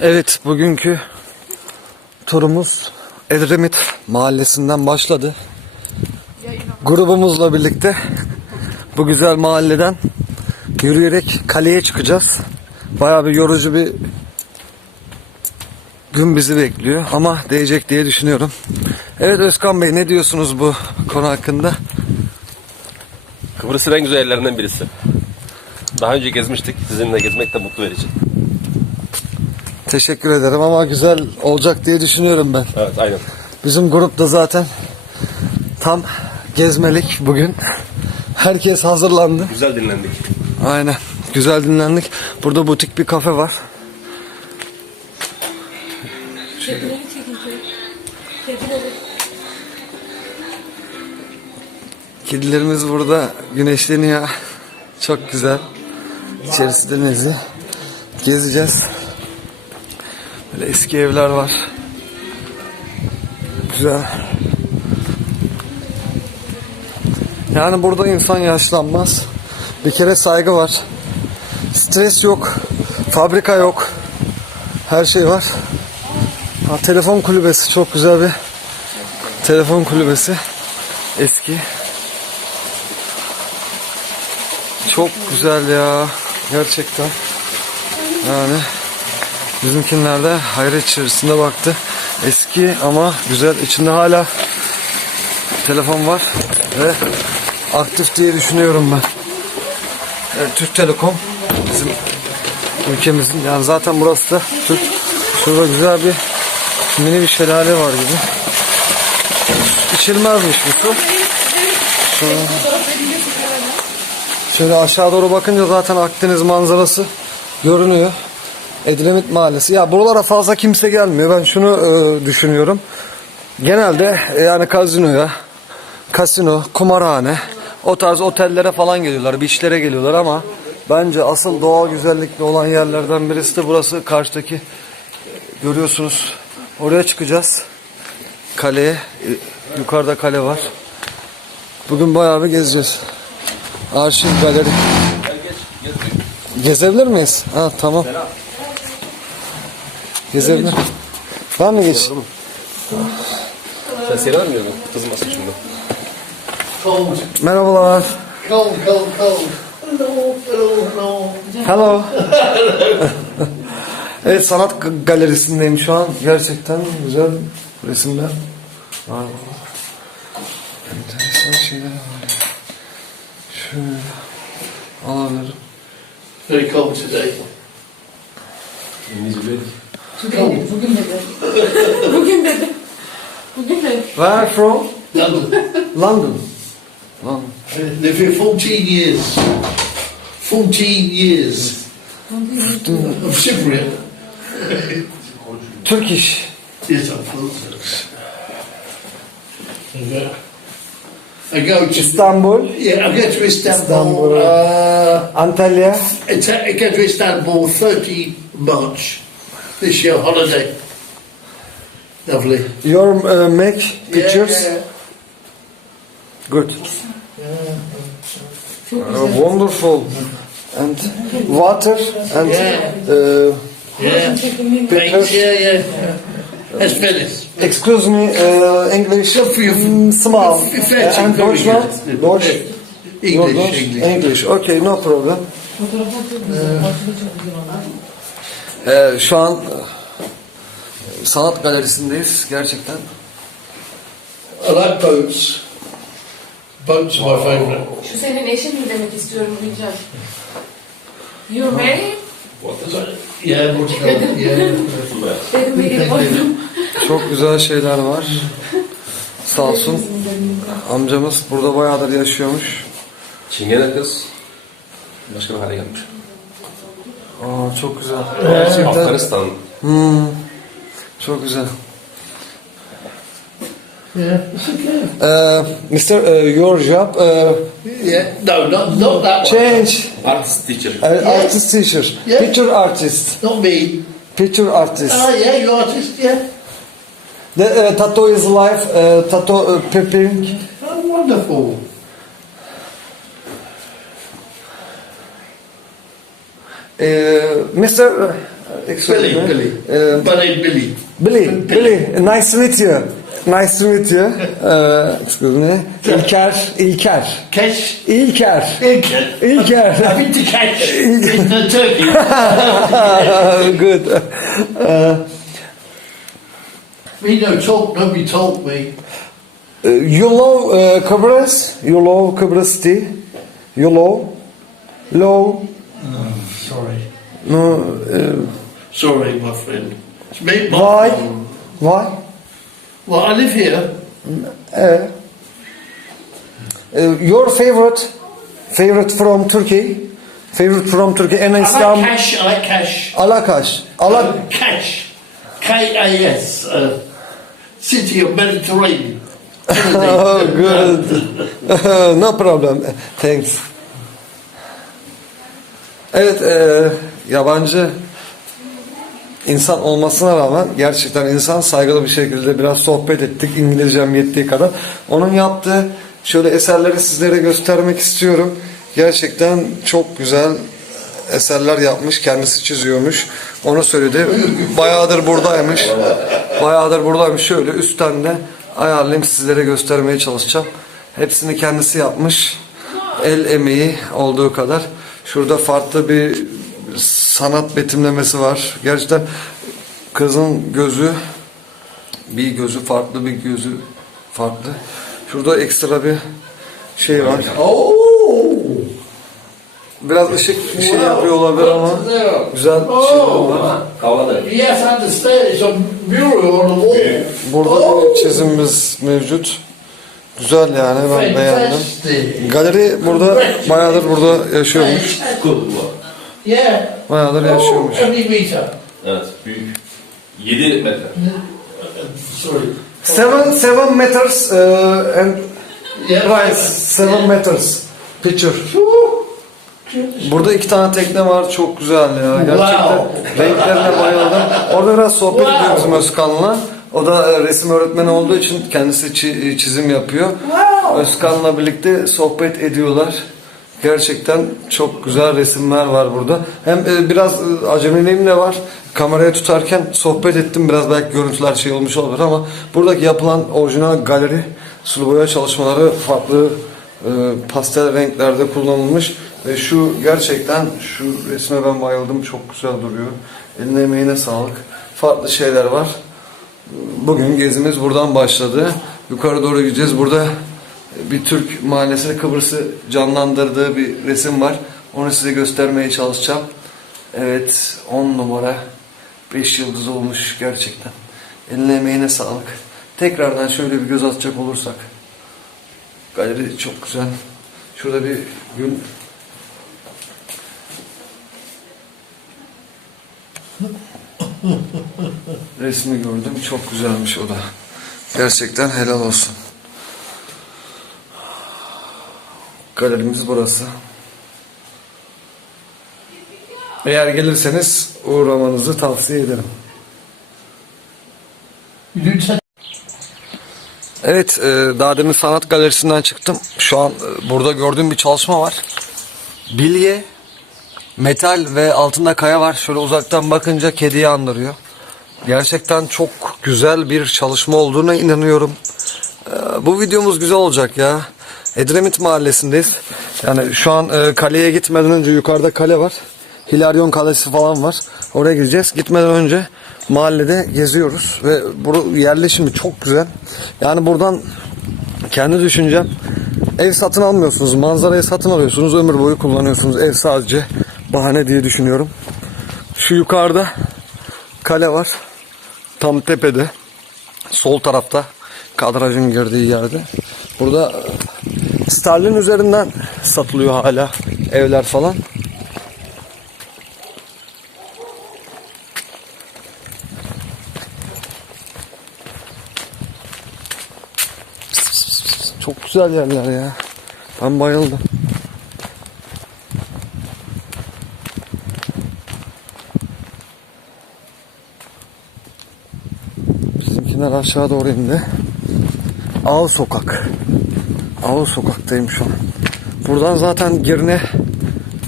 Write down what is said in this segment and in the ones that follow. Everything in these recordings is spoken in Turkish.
Evet, bugünkü turumuz Edremit mahallesinden başladı. Grubumuzla birlikte bu güzel mahalleden yürüyerek kaleye çıkacağız. Bayağı bir yorucu bir gün bizi bekliyor ama değecek diye düşünüyorum. Evet Özkan Bey ne diyorsunuz bu konu hakkında? Kıbrıs'ın en güzel yerlerinden birisi. Daha önce gezmiştik. Sizinle gezmek de mutlu verici. Teşekkür ederim ama güzel olacak diye düşünüyorum ben. Evet aynen. Bizim grupta zaten tam gezmelik bugün. Herkes hazırlandı. Güzel dinlendik. Aynen. Güzel dinlendik. Burada butik bir kafe var. Kedileri. Kedilerimiz burada güneşleniyor. Çok güzel. İçerisi de nezih. Gezeceğiz. Böyle eski evler var. Güzel. Yani burada insan yaşlanmaz. Bir kere saygı var. Stres yok. Fabrika yok. Her şey var. Ha, telefon kulübesi çok güzel bir telefon kulübesi. Eski. Çok güzel ya. Gerçekten. Yani bizimkinler de hayret içerisinde baktı. Eski ama güzel. İçinde hala telefon var ve aktif diye düşünüyorum ben. Evet, Türk Telekom bizim ülkemizin yani zaten burası da Türk. Şurada güzel bir mini bir şelale var gibi. İçilmezmiş bu su. Şöyle aşağı doğru bakınca zaten Akdeniz manzarası görünüyor. Edremit Mahallesi. Ya buralara fazla kimse gelmiyor. Ben şunu e, düşünüyorum. Genelde e, yani kazinoya, kasino, kumarhane, o tarz otellere falan geliyorlar, beachlere geliyorlar ama bence asıl doğal güzellikli olan yerlerden birisi de burası karşıdaki görüyorsunuz. Oraya çıkacağız. Kaleye, e, yukarıda kale var. Bugün bayağı bir gezeceğiz. Arşiv galeri. Gezebilir miyiz? Ha tamam. Gezebilir. Ben mi geç? Sen seyredemiyor musun? Kızmasın şimdi. Cold, Merhabalar. cold, cold, cold. Hello, hello, hello. Hello. evet sanat g- galerisindeyim şu an. Gerçekten güzel resimler var. Enteresan şeyler var. Şöyle alabilirim. Very cold today. Bugün dedi. Bugün dedi. Bugün dedi. Where from? London. London. London. I lived here 14 years. 14 years of Cypriot. Turkish. Yes, thought so. I go to İstanbul. yeah, I go to Istanbul. Istanbul. Uh, Antalya. it's I go to Istanbul 30 March this year holiday. Lovely. Your uh, make pictures. Yeah, Good. Uh, wonderful. And water and Yeah. uh, yeah. Çekilmeyi Paint, yeah, yeah. That's Venice. excuse me uh, English Good for you. mm, small Uh, and good. Deutschland Deutsch English, Deutsch? English. English okay no problem güzel. Batıda çok güzel onlar. Ee, şu an e, sanat galerisindeyiz gerçekten I like boats. Boats are my favourite. Şu senin eşin mi demek istiyorum Gülcan? You married? What is it? Yeah. Dedim benim boynum. çok güzel şeyler var sağ olsun amcamız burada bayağıdır yaşıyormuş Çingene kız. Başka bir hale gelmiş. Aa, çok güzel gerçekten Afganistan. çok güzel Yeah, it's okay. uh, Mr. uh, your job uh, Yeah, no, not, not that one. change Artist teacher. uh, artist teacher Yeah. picture artist Not me. picture artist Ah, yeah, you artist, yeah. the uh, tattoo is life uh, tattoo uh, preparing Oh, wonderful. Uh, Mr. Billy, me. Billy. Uh, My name Billy. Billy, Billy, nice to meet you. Nice to meet you. Uh, excuse me. İlker, İlker. Kesh. İlker. İlker. I've been to Kesh in uh, Turkey. Good. Uh, we no talk, nobody told me. uh, you love uh, Kıbrıs? You love Kıbrıs tea? You love? Love? Sorry. No. Uh, Sorry, my friend. It's me, my why? Why? Well, I live here. Uh, uh, your favorite? Favorite from Turkey? Favorite from Turkey? En I like İslam? cash, I like cash. I like Um, cash. K-A-S. Uh, city of Mediterranean. Oh, good. no problem. Thanks. Evet, e, yabancı insan olmasına rağmen gerçekten insan saygılı bir şekilde biraz sohbet ettik İngilizcem yettiği kadar. Onun yaptığı şöyle eserleri sizlere göstermek istiyorum. Gerçekten çok güzel eserler yapmış, kendisi çiziyormuş. Onu söyledi. Bayağıdır buradaymış. Bayağıdır buradaymış. Şöyle üstten de ayarlayayım sizlere göstermeye çalışacağım. Hepsini kendisi yapmış. El emeği olduğu kadar. Şurada farklı bir sanat betimlemesi var. Gerçekten kızın gözü bir gözü farklı bir gözü farklı. Şurada ekstra bir şey var. Biraz ışık bir şey yapıyor olabilir ama güzel. Havada. Yes, I understand. It's a mural on the wall. Burada bir çizimimiz mevcut. Güzel yani ben beğendim. Galeri burada bayağıdır burada yaşıyormuş. Bu. Yeah. Bayağıdır yaşıyormuş. Evet büyük. 7 metre. Sorry. Seven, seven meters uh, and Yeah. price seven meters picture. Burada iki tane tekne var çok güzel ya gerçekten Wow. renklerine bayıldım. Orada biraz sohbet Wow. ediyoruz Özkan'la. O da e, resim öğretmeni olduğu için kendisi çi- çizim yapıyor. Wow. Özkan'la birlikte sohbet ediyorlar. Gerçekten çok güzel resimler var burada. Hem e, biraz e, acemiliğim de var. Kameraya tutarken sohbet ettim. Biraz belki görüntüler şey olmuş olabilir ama buradaki yapılan orijinal galeri sulu boya çalışmaları farklı e, pastel renklerde kullanılmış. Ve şu gerçekten şu resme ben bayıldım. Çok güzel duruyor. Eline emeğine sağlık. Farklı şeyler var. Bugün gezimiz buradan başladı. Yukarı doğru gideceğiz. Burada bir Türk mahallesini Kıbrıs'ı canlandırdığı bir resim var. Onu size göstermeye çalışacağım. Evet 10 numara 5 yıldız olmuş gerçekten. Eline emeğine sağlık. Tekrardan şöyle bir göz atacak olursak. Galeri çok güzel. Şurada bir gün resmi gördüm. Çok güzelmiş o da. Gerçekten helal olsun. Galerimiz burası. Eğer gelirseniz uğramanızı tavsiye ederim. Evet, e, daha demin sanat galerisinden çıktım. Şu an e, burada gördüğüm bir çalışma var. Bilye, metal ve altında kaya var. Şöyle uzaktan bakınca kediyi andırıyor. Gerçekten çok güzel bir çalışma olduğuna inanıyorum. E, bu videomuz güzel olacak ya. Edremit mahallesindeyiz. Yani şu an e, kaleye gitmeden önce yukarıda kale var. Hilaryon Kalesi falan var. Oraya gideceğiz. Gitmeden önce mahallede geziyoruz ve bu yerleşimi çok güzel. Yani buradan kendi düşüncem ev satın almıyorsunuz. Manzarayı satın alıyorsunuz. Ömür boyu kullanıyorsunuz. Ev sadece bahane diye düşünüyorum. Şu yukarıda kale var. Tam tepede. Sol tarafta kadrajın girdiği yerde. Burada e, Starlin üzerinden satılıyor hala evler falan. Çok güzel yerler ya. Ben bayıldım. Bizimkiler aşağı doğru indi. Ağ sokak. Ağ sokaktayım şu an. Buradan zaten Girne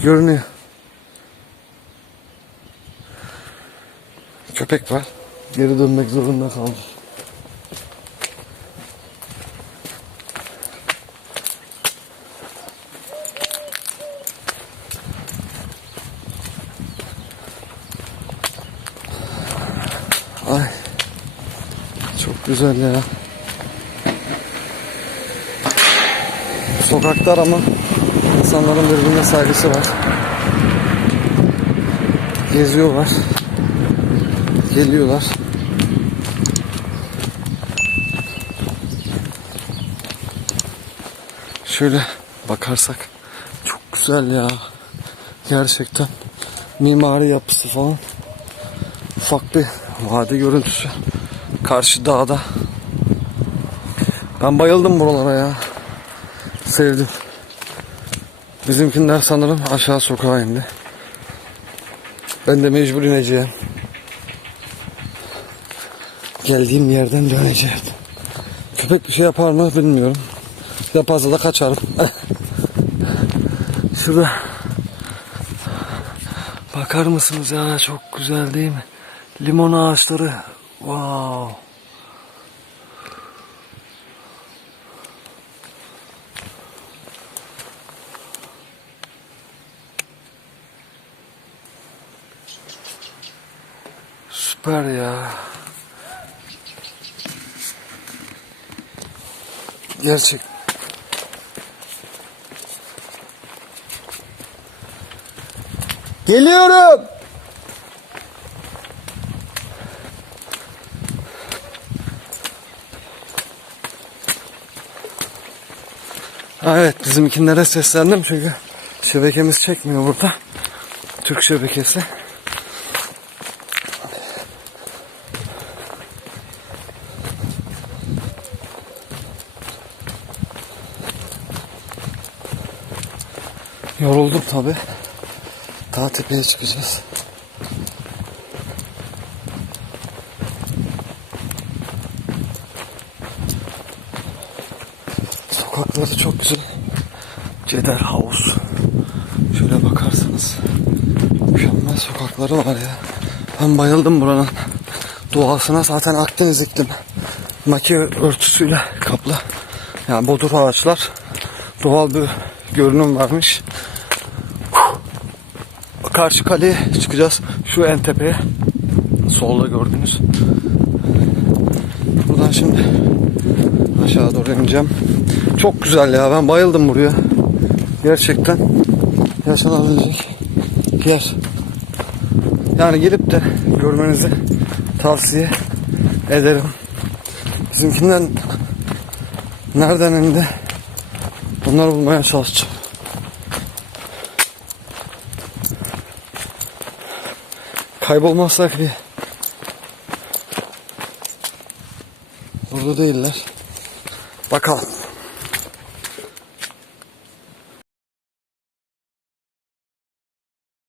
görünüyor. köpek var. Geri dönmek zorunda kaldım. Güzel ya. Sokaklar ama insanların birbirine saygısı var. Geziyorlar. Geliyorlar. Şöyle bakarsak çok güzel ya. Gerçekten mimari yapısı falan. Ufak bir vadi görüntüsü. Karşı dağda. Ben bayıldım buralara ya. Sevdim. Bizimkiler sanırım aşağı sokağa indi. Ben de mecbur ineceğim. Geldiğim yerden döneceğim. Köpek bir şey yapar mı bilmiyorum. Yaparsa da kaçarım. Şurada. Bakar mısınız ya çok güzel değil mi? Limon ağaçları. Wow. Süper ya. Gerçek. Geliyorum. Evet bizimkinlere seslendim çünkü şebekemiz çekmiyor burada. Türk şebekesi. Yoruldum tabi. Daha tepeye çıkacağız. Sokakları çok güzel. Ceder House. Şöyle bakarsanız mükemmel sokakları var ya. Ben bayıldım buranın doğasına. Zaten Akdeniz iklimi. Maki örtüsüyle kaplı. Yani bodur ağaçlar. Doğal bir görünüm varmış. Karşı kaleye çıkacağız. Şu en tepeye. Solda gördünüz. Buradan şimdi aşağı doğru ineceğim. Çok güzel ya. Ben bayıldım buraya. Gerçekten yaşanabilecek yer. Yani gelip de görmenizi tavsiye ederim. Bizimkinden nereden indi? Bunları bulmaya çalışacağım. Kaybolmazsak diye. Burada değiller. Bakalım.